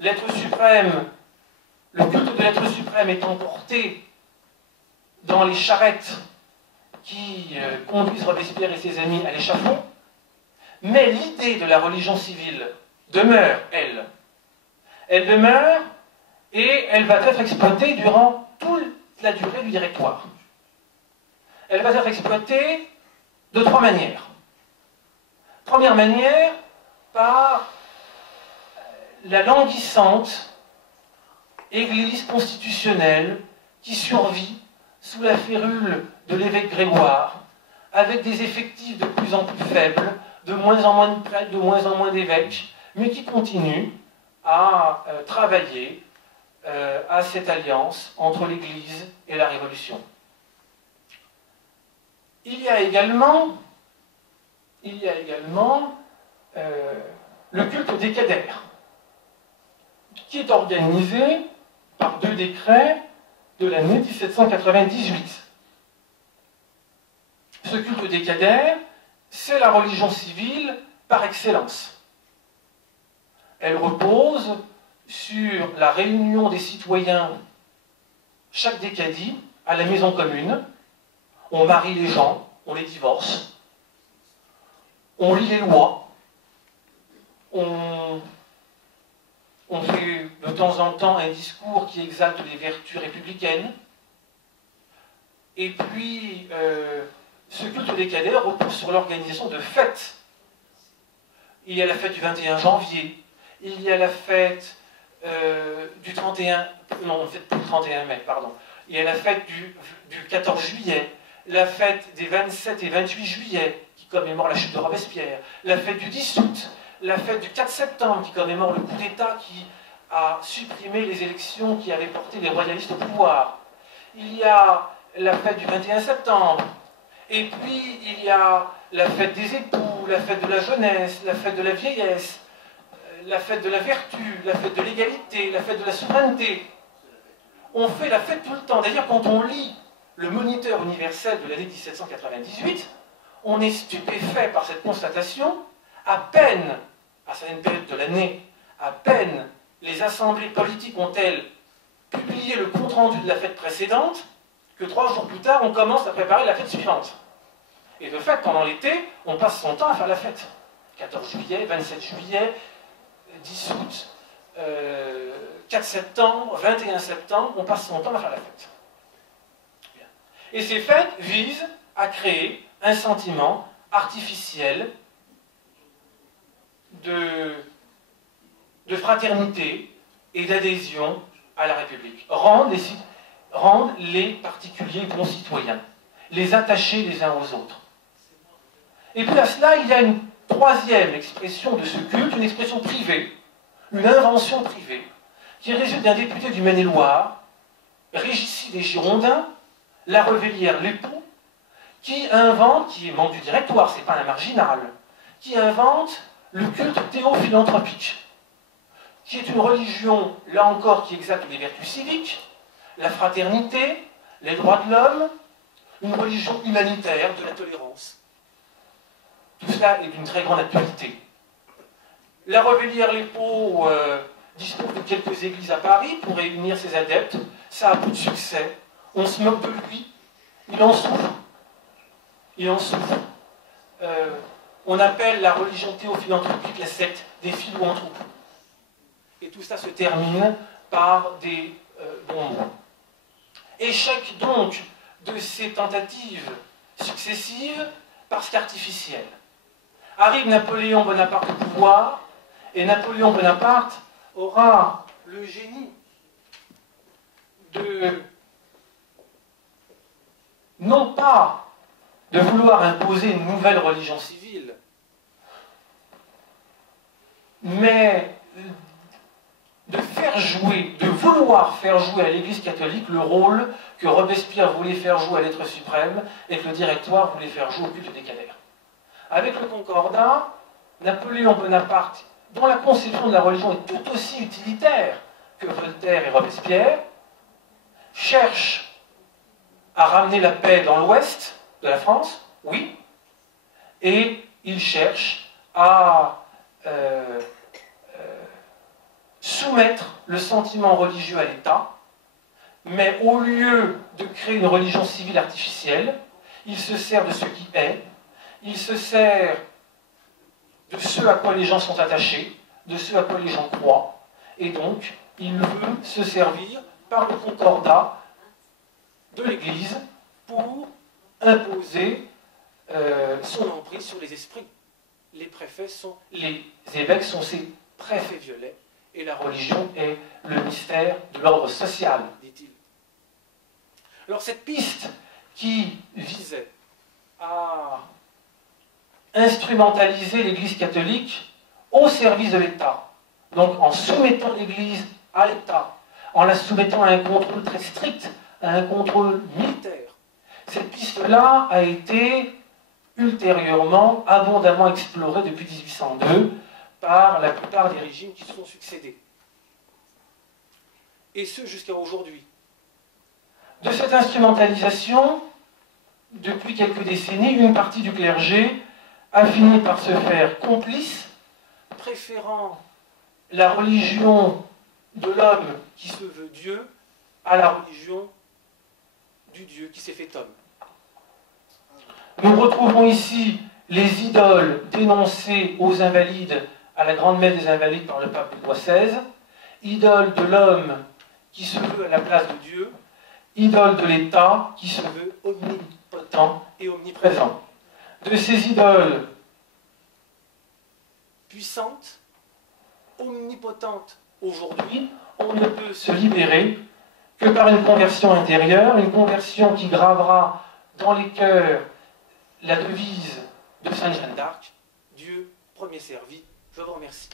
l'être suprême, le culte de l'être suprême est emporté dans les charrettes qui conduisent Robespierre et ses amis à l'échafaud, mais l'idée de la religion civile demeure, elle. Elle demeure et elle va être exploitée durant toute la durée du directoire. Elle va être exploitée de trois manières. Première manière, par la languissante Église constitutionnelle qui survit sous la férule de l'évêque Grégoire, avec des effectifs de plus en plus faibles, de moins en moins de prêtres, de moins en moins d'évêques, mais qui continue à travailler à cette alliance entre l'Église et la Révolution. Il y a également le culte des cadères, qui est organisé par deux décrets de l'année 1798. Ce culte des cadères, c'est la religion civile par excellence. Elle repose sur la réunion des citoyens chaque décadie à la maison commune. On marie les gens, on les divorce, on lit les lois, on fait de temps en temps un discours qui exalte les vertus républicaines. Et puis, ce culte des cadères repose sur l'organisation de fêtes. Il y a la fête du 21 janvier, il y a la fête du 31... Non, du 31 mai, pardon. Il y a la fête du 14 juillet, la fête des 27 et 28 juillet, qui commémore la chute de Robespierre, la fête du 10 août, la fête du 4 septembre, qui commémore le coup d'État qui a supprimé les élections qui avaient porté les royalistes au pouvoir. Il y a la fête du 21 septembre, et puis il y a la fête des époux, la fête de la jeunesse, la fête de la vieillesse, la fête de la vertu, la fête de l'égalité, la fête de la souveraineté. On fait la fête tout le temps. D'ailleurs, quand on lit le Moniteur universel de l'année 1798, on est stupéfait par cette constatation. À peine, à certaines périodes de l'année, à peine les assemblées politiques ont-elles publié le compte-rendu de la fête précédente, que 3 jours plus tard, on commence à préparer la fête suivante. Et de fait, pendant l'été, on passe son temps à faire la fête. 14 juillet, 27 juillet, 10 août, 4 septembre, 21 septembre, on passe son temps à faire la fête. Bien. Et ces fêtes visent à créer un sentiment artificiel de fraternité et d'adhésion à la République. Rendre les particuliers concitoyens, les attacher les uns aux autres. Et puis à cela, il y a une troisième expression de ce culte, une expression privée, une invention privée, qui résulte d'un député du Maine-et-Loire, régicide et girondin, La Revellière l'époux, qui invente, qui est membre du directoire, c'est pas un marginal, qui invente le culte théophilanthropique, qui est une religion, là encore, qui exalte les vertus civiques, la fraternité, les droits de l'homme, une religion humanitaire de la tolérance. Tout cela est d'une très grande actualité. La Revellière-les-Paux dispose de quelques églises à Paris pour réunir ses adeptes. Ça a peu de succès. On se moque de lui. Il en souffre. Il en souffre. On appelle la religion théophilanthropique la secte des philanthropes. Et tout ça se termine par des bons mots. Échec donc de ces tentatives successives parce qu'artificielles. Arrive Napoléon Bonaparte au pouvoir, et Napoléon Bonaparte aura le génie de, non pas de vouloir imposer une nouvelle religion civile, mais de faire jouer, de vouloir faire jouer à l'Église catholique le rôle que Robespierre voulait faire jouer à l'être suprême et que le directoire voulait faire jouer au culte des cadères. Avec le Concordat, Napoléon Bonaparte, dont la conception de la religion est tout aussi utilitaire que Voltaire et Robespierre, cherche à ramener la paix dans l'ouest de la France, oui, et il cherche à soumettre le sentiment religieux à l'État, mais au lieu de créer une religion civile artificielle, il se sert de ce qui est, il se sert de ce à quoi les gens sont attachés, de ce à quoi les gens croient, et donc il veut se servir par le concordat de l'Église pour imposer son emprise sur les esprits. Les évêques sont ses préfets violets, et la religion est le mystère de l'ordre social, dit-il. Alors cette piste qui visait à instrumentaliser l'Église catholique au service de l'État, donc en soumettant l'Église à l'État, en la soumettant à un contrôle très strict, à un contrôle militaire, cette piste-là a été ultérieurement abondamment explorée depuis 1802 par la plupart des régimes qui se sont succédés. Et ce jusqu'à aujourd'hui. De cette instrumentalisation, depuis quelques décennies, une partie du clergé a fini par se faire complice, préférant la religion de l'homme qui se veut Dieu à la religion du Dieu qui s'est fait homme. Nous retrouvons ici les idoles dénoncées aux invalides à la grande messe des invalides par le pape Benoît XVI, idole de l'homme qui se veut à la place de Dieu, idole de l'État qui se veut omnipotent et omniprésent. De ces idoles puissantes, omnipotentes aujourd'hui, on ne peut se libérer que par une conversion intérieure, une conversion qui gravera dans les cœurs la devise de Sainte Jeanne d'Arc, Dieu premier servi. Je vous remercie.